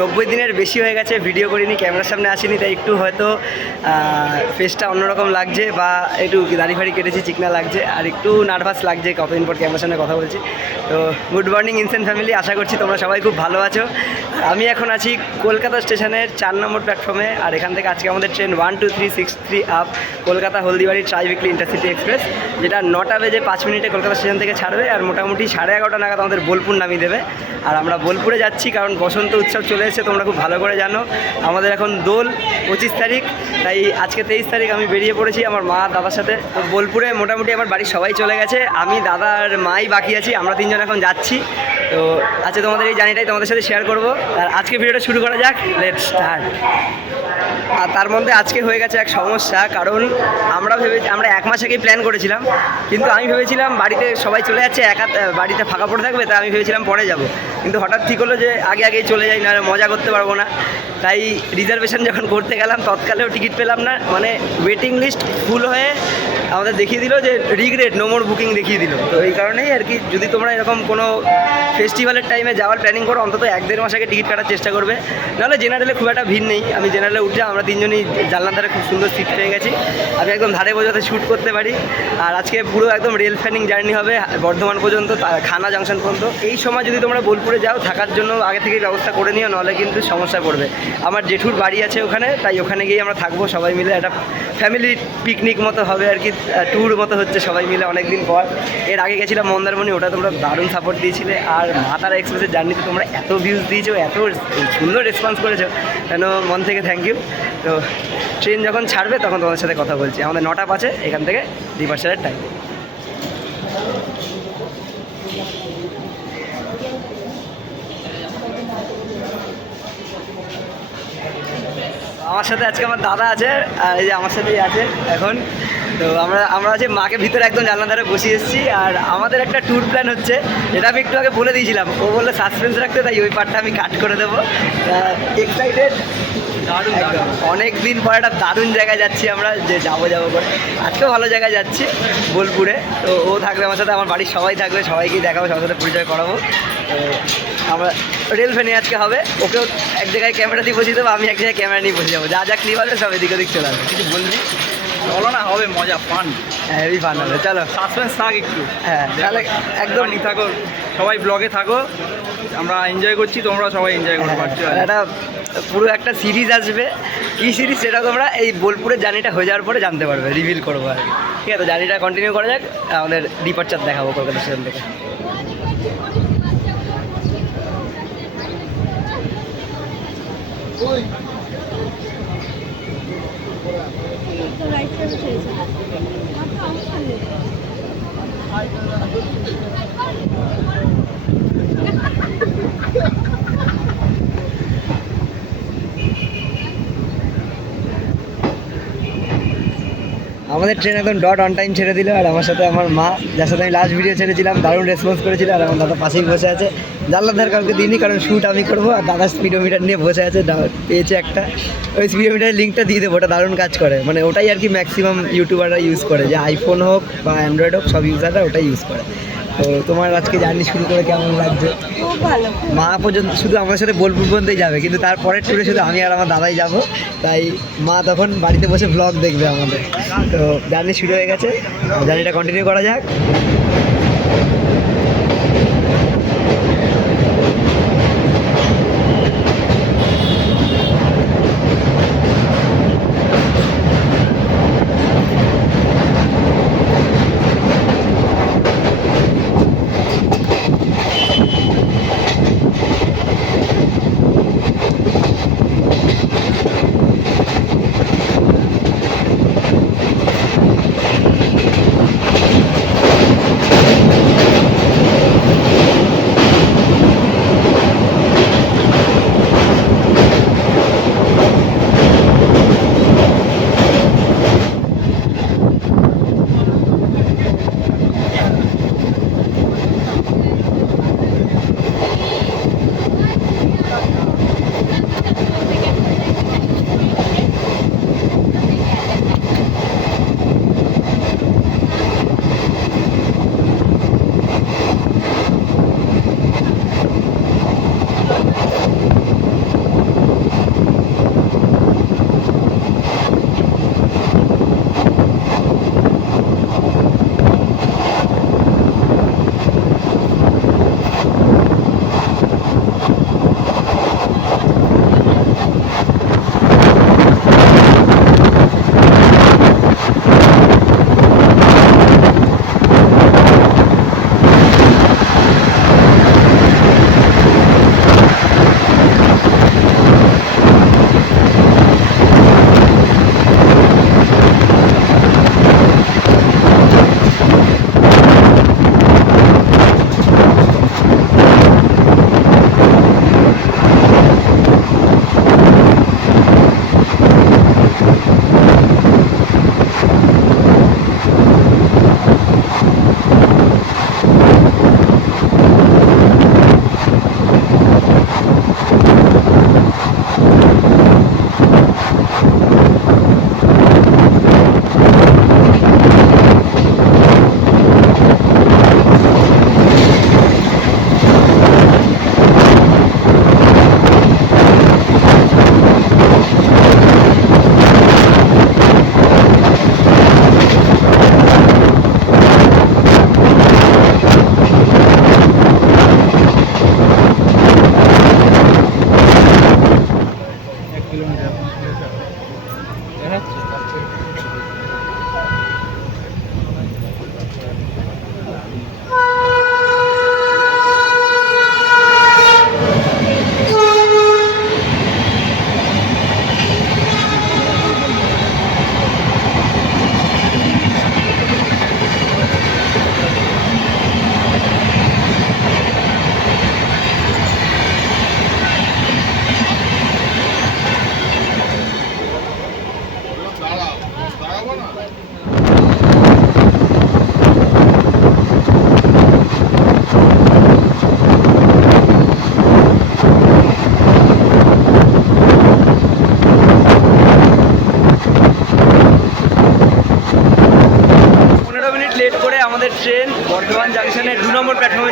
90 দিনের বেশি হয়ে গেছে ভিডিও করিনি, ক্যামেরার সামনে আসিনি, তাই একটু হয়তো ফেসটা অন্যরকম লাগছে বা একটু দাড়ি ফাড়ি কেটেছি, চিকনা লাগছে আর একটু নার্ভাস লাগছে কতদিন পর ক্যামেরার সামনে কথা বলছি। তো গুড মর্নিং ইনসেন ফ্যামিলি, আশা করছি তোমরা সবাই খুব ভালো আছো। আমি এখন আছি কলকাতা স্টেশনের 4 নম্বর প্ল্যাটফর্মে, আর এখান থেকে আজকে আমাদের train 12363 up Kolkata Haldibari try weekly intercity express, যেটা 9টা বেজে 5 মিনিটে কলকাতা স্টেশন থেকে ছাড়বে আর মোটামুটি 11:30 নাগাদ আমাদের বোলপুর নামিয়ে দেবে। আর আমরা বোলপুরে যাচ্ছি কারণ বসন্ত উৎসব চলে এসেছে, তোমরা খুব ভালো করে জানো। আমাদের এখন দোল 25 তারিখ, তাই আজকে 23 তারিখ আমি বেরিয়ে পড়েছি আমার মা দাদার সাথে। তো বোলপুরে মোটামুটি আমার বাড়ির সবাই চলে গেছে, আমি দাদা আর মাই বাকি আছি, আমরা তিনজন এখন যাচ্ছি। তো আজকে তোমাদের এই জার্নিটাই তোমাদের সাথে শেয়ার করব, আর আজকে ভিডিওটা শুরু করা যাক, লেটস স্টার্ট। আর তার মধ্যে আজকে হয়ে গেছে এক সমস্যা, কারণ আমরা 1 মাস আগেই প্ল্যান করেছিলাম, কিন্তু আমি ভেবেছিলাম বাড়িতে সবাই চলে যাচ্ছে, বাড়িতে ফাঁকা পড়ে থাকবে, তাই আমি ভেবেছিলাম পরে যাব। কিন্তু হঠাৎ ঠিক হলো যে আগেই চলে যাই, না মজা করতে পারবো না। তাই রিজার্ভেশন যখন করতে গেলাম তৎকালেও টিকিট পেলাম না, মানে ওয়েটিং লিস্ট ফুল হয়ে আমাদের দেখিয়ে দিল যে রিগ্রেট, নো মোর বুকিং দেখিয়ে দিল। তো এই কারণেই আর কি, যদি তোমরা এরকম কোনো ফেস্টিভ্যালের টাইমে যাওয়ার প্ল্যানিং করো অন্তত 1-1.5 মাস আগে টিকিট কাটার চেষ্টা করবে, নাহলে জেনারেলে খুব একটা ভিড় নেই। আমি জেনারেলে উঠে আমরা তিনজনই জানলার ধারে খুব সুন্দর সিট পেয়ে গেছি, আমি একদম ধারে বোঝাতে শ্যুট করতে পারি। আর আজকে পুরো একদম রেল ফ্যানিং জার্নি হবে বর্ধমান পর্যন্ত, খানা জাংশন পর্যন্ত। এই সময় যদি তোমরা বোলপুরে যাও থাকার জন্য আগে থেকেই ব্যবস্থা করে নিও, নাহলে কিন্তু সমস্যায় পড়বে। আমার জেঠুর বাড়ি আছে ওখানে, তাই ওখানে গিয়ে আমরা থাকবো সবাই মিলে, একটা ফ্যামিলি পিকনিক মতো হবে আর কি, ট্যুর মতো হচ্ছে সবাই মিলে অনেক দিন পর। এর আগে গেছিলাম মন্দারমণি, ওটা তোমরা দারুণ সাপোর্ট দিয়েছিলে। আর মা তারা এক্সপ্রেসের জার্নিতে তোমরা এত ভিউজ দিয়েছো, এত সুন্দর রেসপন্স করেছো, কেন মন থেকে থ্যাংক ইউ। তো ট্রেন যখন ছাড়বে তখন তোমাদের সাথে কথা বলছি। আমাদের 9টা 5 এখান থেকে ডিপার্চারের টাইম। আমার সাথে আজকে আমার দাদা আছে, আর এই যে আমার সাথেই আছে এখন। তো আমরা আছি মাকে ভিতরে একদম জানলা ধারে বসিয়ে এসেছি, আর আমাদের একটা ট্যুর প্ল্যান হচ্ছে, যেটা আমি একটু আগে বলে দিয়েছিলাম, ও বললে সাসপেন্স রাখতে, তাই ওই পার্টটা আমি কাট করে দেবো। এক্সাইটেড, দারুণ অনেক দিন পর একটা দারুণ জায়গায় যাচ্ছি আমরা, যে যাবো করে। আজকেও ভালো জায়গায় যাচ্ছি বোলপুরে। তো ও থাকবে আমার সাথে, আমার বাড়ির সবাই থাকবে, সবাইকেই দেখাবো, সবার সাথে পরিচয় করাবো। তো আমরা রেল ফ্যানে আজকে হবে, ওকেও এক জায়গায় ক্যামেরা দিয়ে বসিয়ে দেবো, আমি এক জায়গায় ক্যামেরা নিয়ে বসে যাবো, যা ক্লিপ হবে সব এদিক ওদিক চলে আসবে। কিছু বলবি? চলো না, হবে মজা, ফান। হ্যাঁ, হেভি ফান হবে, চলো। সাসপেন্স থাক একটু। হ্যাঁ, তাহলে একদম থাকো, সবাই ব্লগে থাকো, আমরা এনজয় করছি, তোমরা সবাই এনজয় করো। একটা পুরো একটা সিরিজ আসবে, কী সিরিজ সেটা তোমরা এই বোলপুরের জার্নিটা হয়ে যাওয়ার পরে জানতে পারবে, রিভিল করবো আর কি। ঠিক আছে, জার্নিটা কন্টিনিউ করা যাক, আমাদের ডিপার্চার দেখাবো কলকাতা স্টেশন থেকে। আমাদের ট্রেন একদম ডট অন টাইম ছেড়ে দিল, আর আমার সাথে আমার মা, যার সাথে আমি লাস্ট ভিডিও ছেড়েছিলাম, দারুণ রেসপন্স করেছিল। আর আমার দাদা পাশেই বসে আছে, জানলার ধার কাউকে দিইনি, কারণ শ্যুট আমি করবো। আর দাদা স্পিডোমিটার নিয়ে বসে আছে, পেয়েছে একটা, ওই স্পিডোমিটারের লিঙ্কটা দিয়ে দেবো, ওটা দারুণ কাজ করে। মানে ওটাই আর কি ম্যাক্সিমাম ইউটিউবাররা ইউজ করে, যে আইফোন হোক বা অ্যান্ড্রয়েড হোক, সব ইউজাররা ওটাই ইউজ করে। তো তোমার আজকে জার্নি শুরু করে কেমন লাগছে? খুব ভালো। মা পর্যন্ত শুধু আমাদের সাথে বোলপুর পর্যন্তই যাবে, কিন্তু তারপরের ট্যুরে শুধু আমি আর আমার দাদাই যাব, তাই মা তখন বাড়িতে বসে ব্লগ দেখবে আমাদের। তো জার্নি শুরু হয়ে গেছে, জার্নিটা কন্টিনিউ করা যাক।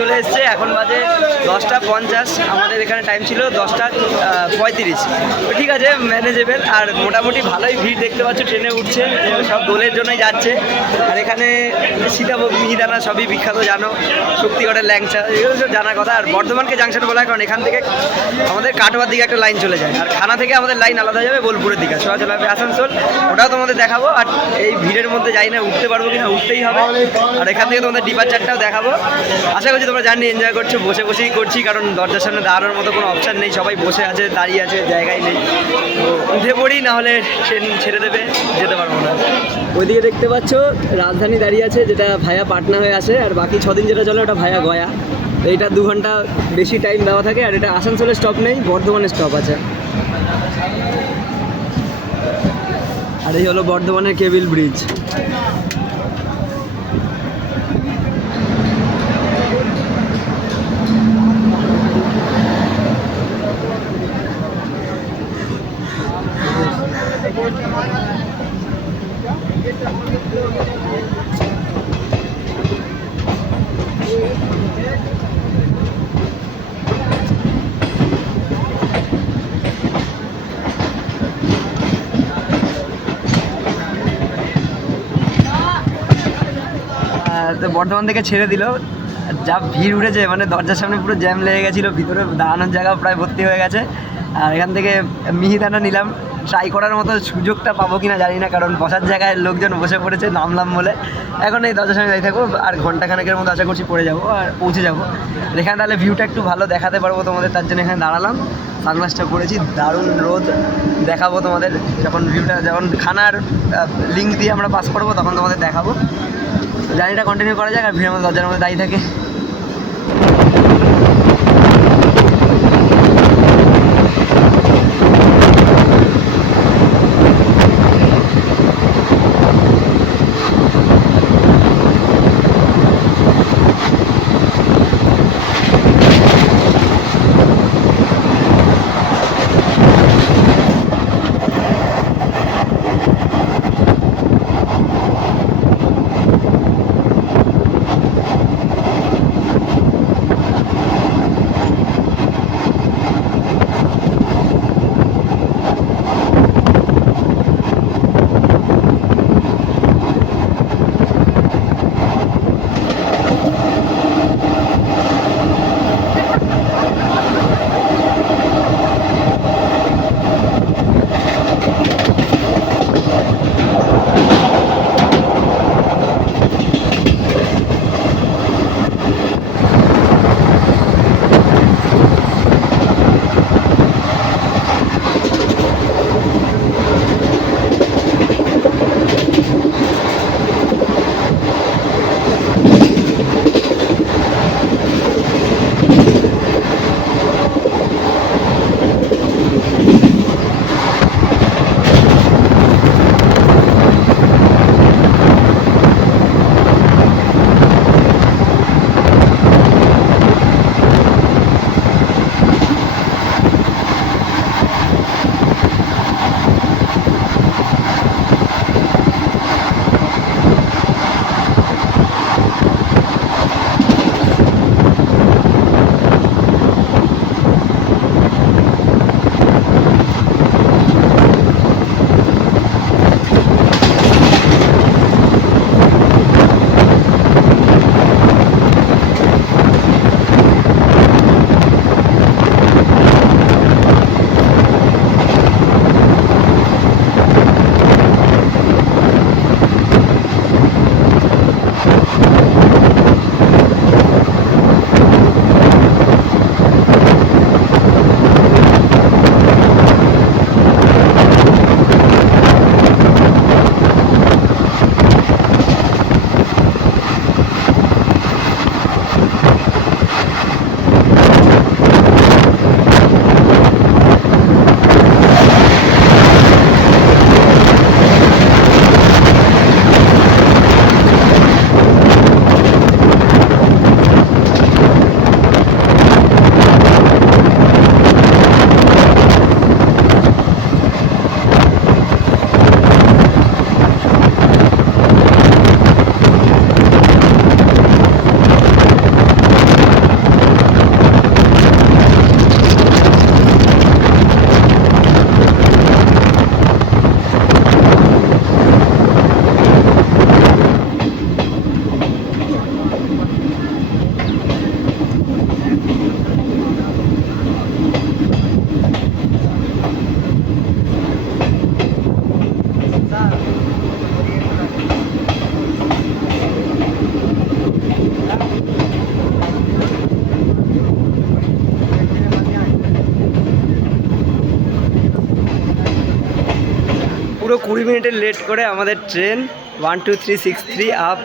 চলে এসছে, এখন বাজে 10:50। আমাদের এখানে টাইম ছিল 10:35। তো ঠিক আছে, ম্যানেজেবল। আর মোটামুটি ভালোই ভিড় দেখতে পাচ্ছ, ট্রেনে উঠছে, সব দোলের জন্যই যাচ্ছে। আর এখানে সীতাভোগ মিহিদানা সবই বিখ্যাত, জানো, শক্তিগড়ের ল্যাংচা, এগুলো সব জানার কথা। আর বর্ধমানকে জাংশন বলা হয় কারণ এখান থেকে আমাদের কাটোয়ার দিকে একটা লাইন চলে যায়, আর খানা থেকে আমাদের লাইন আলাদা যাবে বোলপুরের দিকে, চলাচল হবে আসানসোল, ওটাও তোমাদের দেখাবো। আর এই ভিড়ের মধ্যে যাই না উঠতে পারবো কিনা, উঠতেই হবে। আর এখান থেকে তোমাদের ডিপারচারটাও দেখাবো। আশা করছি তোমরা জার্নি এনজয় করছো, বসে বসেই করছি কারণ দরজার সামনে দাঁড়ানোর মতো কোনো অপশান নেই, সবাই বসে আছে, দাঁড়িয়ে আছে, জায়গায় নেই। তো উঠে পড়ি, নাহলে ট্রেন ছেড়ে দেবে, যেতে পারবো না। ওইদিকে দেখতে পাচ্ছ রাজধানী দাঁড়িয়ে আছে, যেটা ভায়া পাটনা হয়ে আসে, আর বাকি 6 দিন যেটা চলে ওটা ভায়া গয়া। তো এটা 2 ঘন্টা বেশি টাইম দেওয়া থাকে। আর এটা আসানসোলের স্টপ নেই, বর্ধমানের স্টপ আছে। আর এই হলো বর্ধমানের কেবিল ব্রিজ। তো বর্ধমান থেকে ছেড়ে দিল, যা ভিড় উঠেছে, মানে দরজার সামনে পুরো জ্যাম লেগে গেছিলো, ভিতরে দাঁড়ানোর জায়গা প্রায় ভর্তি হয়ে গেছে। আর এখান থেকে মিহিদানা নিলাম, ট্রাই করার মতো সুযোগটা পাবো কিনা জানি না, কারণ বসার জায়গায় লোকজন বসে পড়েছে নামলাম বলে। এখন এই দরজার সামনে দাঁড়িয়ে থাকবো, আর ঘন্টাখানেকের মধ্যে আশা করছি পড়ে যাবো আর পৌঁছে যাবো এখানে। তাহলে ভিউটা একটু ভালো দেখাতে পারবো তোমাদের, তার জন্য এখানে দাঁড়ালাম, সানগ্লাসটা পরেছি, দারুণ রোদ দেখাবো তোমাদের। যখন ভিউটা, যখন খানার লিঙ্ক দিয়ে আমরা পাস করবো তখন তোমাদের দেখাবো। জার্নিটা কন্টিনিউ করা যাক, আর ভিড়ের মধ্যে দরজার মধ্যে দাঁড়িয়ে থাকে। পুরো 20 মিনিটের লেট করে আমাদের ট্রেন 12363 আপ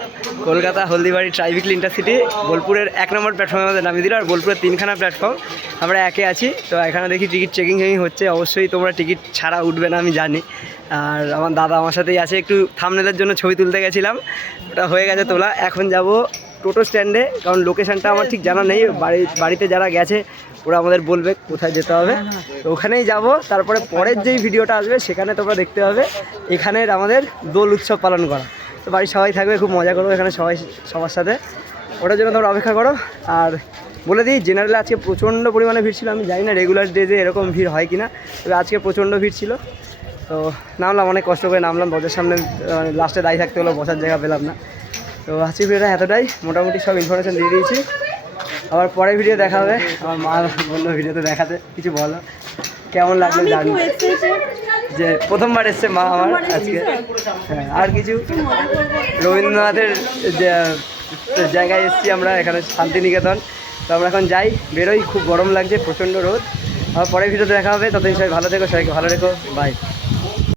কলকাতা হলদিবাড়ি ট্রাইভিকল ইন্টারসিটি বোলপুরের 1 নম্বর প্ল্যাটফর্মে আমাদের নামিয়ে দিল। আর বোলপুরের 3খানা প্ল্যাটফর্ম, আমরা একে আছি। তো এখানে দেখি টিকিট চেকিং হচ্ছে। অবশ্যই তোমরা টিকিট ছাড়া উঠবে না আমি জানি। আর আমার দাদা আমার সাথেই আছে, একটু থাম্বনেলের জন্য ছবি তুলতে গেছিলাম, ওটা হয়ে গেছে তোলা। এখন যাব টোটো স্ট্যান্ডে, কারণ লোকেশানটা আমার ঠিক জানা নেই। বাড়িতে যারা গেছে ওরা আমাদের বলবে কোথায় যেতে হবে, তো ওখানেই যাব। তারপরে পরের যেই ভিডিওটা আসবে সেখানে তোমরা দেখতে হবে এখানের আমাদের দোল উৎসব পালন করা। তো বাড়ির সবাই থাকবে, খুব মজা করবো এখানে সবার সাথে। ওটার জন্য তোমরা অপেক্ষা করো। আর বলে দিই, জেনারেলে আজকে প্রচণ্ড পরিমাণে ভিড় ছিল। আমি জানি না রেগুলার ডেজে এরকম ভিড় হয় কি না, তবে আজকে প্রচণ্ড ভিড় ছিল। তো নামলাম, অনেক কষ্ট করে নামলাম, দরজার সামনে লাস্টে দাঁড়িয়ে থাকতে হলো, বসার জায়গা পেলাম না। তো আজকে ভিডিওটা এতটাই, মোটামুটি সব ইনফরমেশান দিয়ে দিয়েছি। আবার পরের ভিডিও দেখা হবে। আমার মা বললো ভিডিওতে দেখাতে, কিছু বলো কেমন লাগলো জানি, যে প্রথমবার এসছে মা আমার আজকে। হ্যাঁ, আর কিছু রবীন্দ্রনাথের যে জায়গায় এসেছি আমরা, এখানে শান্তিনিকেতন। তো আমরা এখন যাই, বেরোই, খুব গরম লাগছে, প্রচণ্ড রোদ। আবার পরের ভিডিওতে দেখা হবে, ততদিন সবাই ভালো থেকো, সবাইকে ভালো রেখো, বাই।